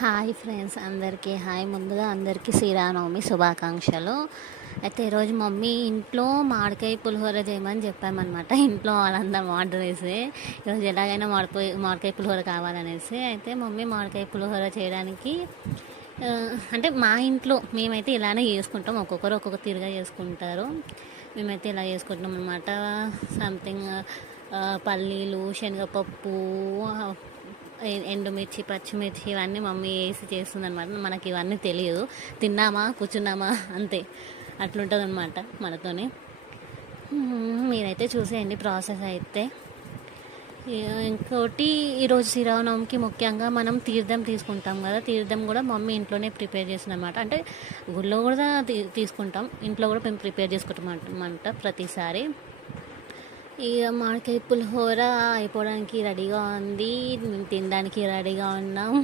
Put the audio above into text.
Hi friends, అందరికీ hi. ముందుగా అందరికీ శ్రీరామనవమి శుభాకాంక్షలు. అయితే ఈరోజు మమ్మీ ఇంట్లో మామిడికాయ పులిహోర చేయమని చెప్పామన్నమాట. ఇంట్లో వాళ్ళందరం ఆర్డర్ వేసి ఈరోజు ఎలాగైనా మామిడికాయ పులిహోర కావాలనేసి అయితే మమ్మీ మామిడికాయ పులిహోర చేయడానికి అంటే మా ఇంట్లో మేమైతే ఇలానే చేసుకుంటాం. ఒక్కొక్కరు ఒక్కొక్క తీరుగా చేసుకుంటారు. మేమైతే ఇలా చేసుకుంటాం అన్నమాట. సంథింగ్ పల్లీలు, శనగపప్పు, ఎండుమిర్చి, పచ్చిమిర్చి ఇవన్నీ మమ్మీ వేసి చేస్తుంది అనమాట. మనకి ఇవన్నీ తెలియదు. తిన్నామా, కూర్చున్నామా, అంతే అట్లుంటుంది అనమాట మనతోని. మీరైతే చూసేయండి ప్రాసెస్ అయితే. ఇంకోటి, ఈరోజు శ్రీరామనవమికి ముఖ్యంగా మనం తీర్థం తీసుకుంటాం కదా. తీర్థం కూడా మమ్మీ ఇంట్లోనే ప్రిపేర్ చేస్తుంది అనమాట. అంటే గుళ్ళో కూడా తీసుకుంటాం, ఇంట్లో కూడా మేము ప్రిపేర్ చేసుకుంటాం అనమాట ప్రతిసారి. ఇక మామిడికాయ పులిహోర అయిపోవడానికి రెడీగా ఉంది, మేము తినడానికి రెడీగా ఉన్నాం.